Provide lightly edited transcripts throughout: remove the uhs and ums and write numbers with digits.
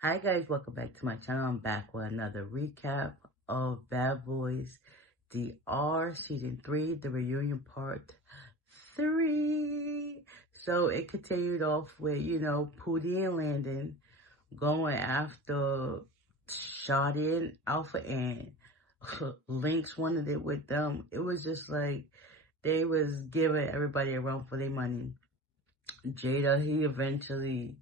Hi guys, welcome back to my channel. I'm back with another recap of Bad Boys DR Season 3, the reunion part 3. So it continued off with, Pootie and Landon going after Shotty and Alpha and Lynx wanted it with them. It was just like they was giving everybody a run for their money. Jada, he eventually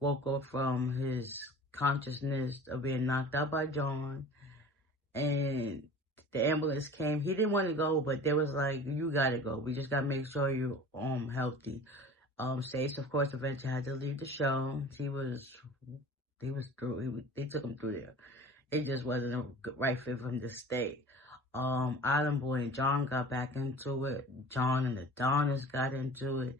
woke up from his consciousness of being knocked out by John, and the ambulance came. He didn't want to go, but they was like, "You gotta go. We just gotta make sure you're healthy." Sage, of course, eventually had to leave the show. He was through. They took him through there. It just wasn't a good, right fit for him to stay. Island Boy and John got back into it. John and Adonis got into it.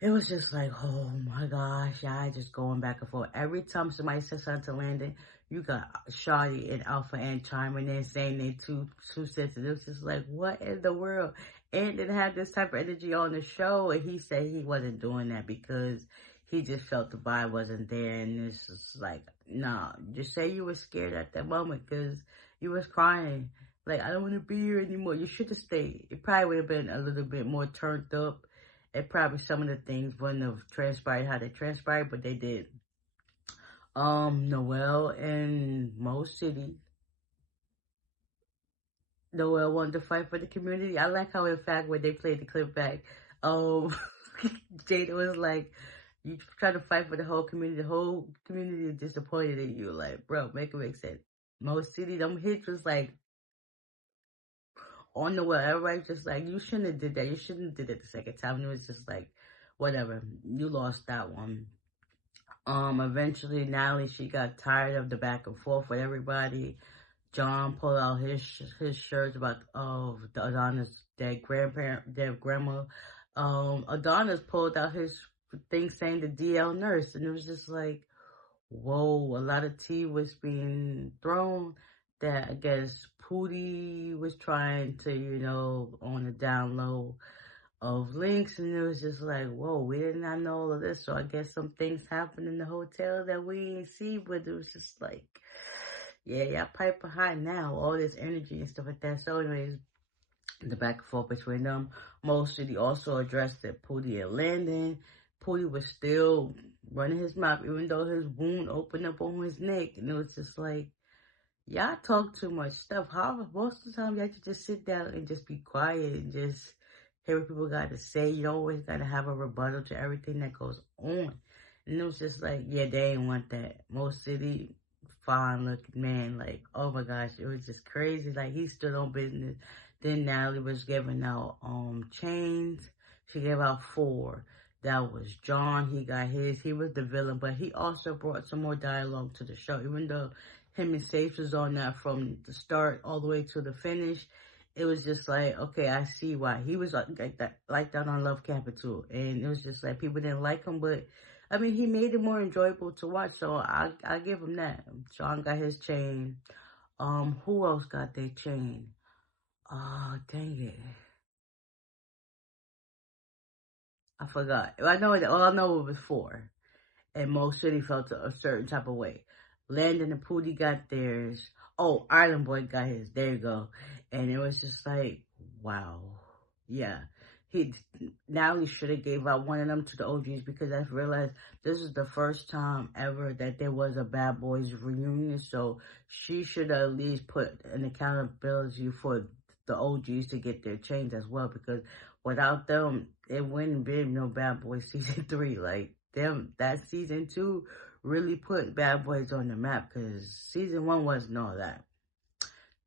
It was just like, oh my gosh, y'all just going back and forth. Every time somebody says something to Landon, you got Shawty and Alpha and chiming in saying they two cents. And it was just like, what in the world? And then had this type of energy on the show, and he said he wasn't doing that because he just felt the vibe wasn't there. And it's just like, nah, just say you were scared at that moment because you was crying. Like, I don't want to be here anymore. You should have stayed. It probably would have been a little bit more turned up. It probably some of the things wouldn't have transpired how they transpired, but they did. Noel and Mo City. Noel wanted to fight for the community. I like how, in fact, when they played the clip back, um, Jada was like, "You try to fight for the whole community. The whole community is disappointed in you." Like, bro, make it make sense. Mo City, them hits was like on the well. Everybody's just like, "You shouldn't have did that. You shouldn't have did it the second time." And it was just like, whatever. You lost that one. Eventually Natalie, she got tired of the back and forth with everybody. John pulled out his shirts about the Adonis dead grandma. Adonis pulled out his thing saying the DL nurse, and it was just like, whoa, a lot of tea was being thrown that I guess Pootie was trying to, on the down low of Lynx, and it was just like, whoa, we did not know all of this. So I guess some things happened in the hotel that we didn't see, but it was just like, yeah, y'all pipe behind now, all this energy and stuff like that. So anyways, the back and forth between them. Most City also addressed that Pootie and Landon. Pootie was still running his mouth, even though his wound opened up on his neck, and it was just like, y'all talk too much stuff. However, most of the time, y'all should just sit down and just be quiet and just hear what people got to say. You don't always got to have a rebuttal to everything that goes on. And it was just like, yeah, they ain't want that. Most City, fine looking man. Like, oh my gosh, it was just crazy. Like, he stood on business. Then Natalie was giving out chains. She gave out 4. That was John. He got his. He was the villain, but he also brought some more dialogue to the show, even though him and Sage was on that from the start all the way to the finish. It was just like, okay, I see why he was like that on Love Capital, and it was just like people didn't like him, but I mean, he made it more enjoyable to watch, so I give him that. Sean got his chain. Who else got their chain? Oh, dang it, I forgot. I know that all I know it was 4. And Mo City felt a certain type of way. Landon and Pootie got theirs. Oh, Island Boy got his. There you go. And it was just like, wow. Yeah. He Natalie should have gave out one of them to the OGs because I realized this is the first time ever that there was a Bad Boys reunion. So she should at least put an accountability for the OGs to get their change as well, because without them, it wouldn't be no Bad Boys season 3. Like, them, that season 2 really put Bad Boys on the map, because season 1 wasn't all that.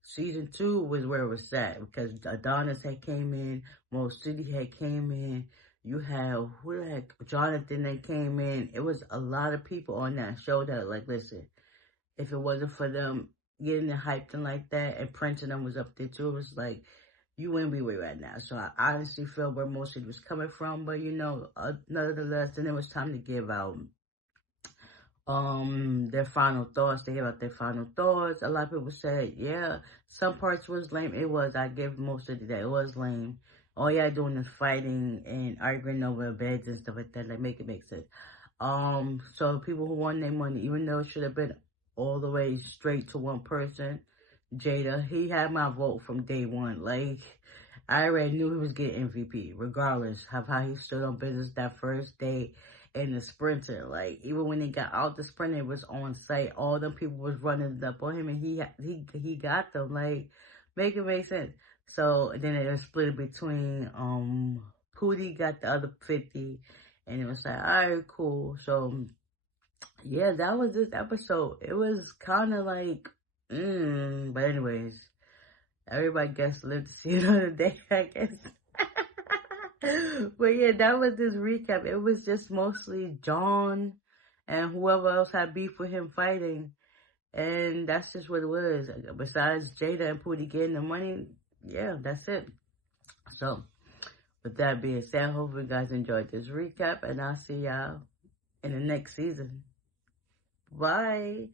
Season 2 was where it was at, because Adonis had came in, Mo City had came in, you had, who the heck, Jonathan that came in. It was a lot of people on that show that, like, listen, if it wasn't for them getting it hyped and like that, and Prince and them was up there too, it was like, you wouldn't be where you're at now. So I honestly feel where most of it was coming from, but nonetheless, then it was time to give out their final thoughts. They gave out their final thoughts. A lot of people said, yeah, some parts was lame. It was. I give most of that. It was lame. All y'all doing is fighting and arguing over beds and stuff like that. Like, make it make sense. So people who won their money, even though it should have been all the way straight to one person, Jada, he had my vote from day one. Like, I already knew he was getting MVP, regardless of how he stood on business that first day in the sprinter. Like, even when he got out the sprinter, it was on site. All them people was running up on him, and he got them. Like, make it make sense. So then it was split between Pootie got the other 50, and it was like, all right, cool. So yeah, that was this episode. It was kind of like, but anyways, everybody gets to live to see another day, I guess. But yeah, that was this recap. It was just mostly John and whoever else had beef with him fighting. And that's just what it was. Besides Jada and Pootie getting the money, yeah, that's it. So, with that being said, hopefully you guys enjoyed this recap, and I'll see y'all in the next season. Bye.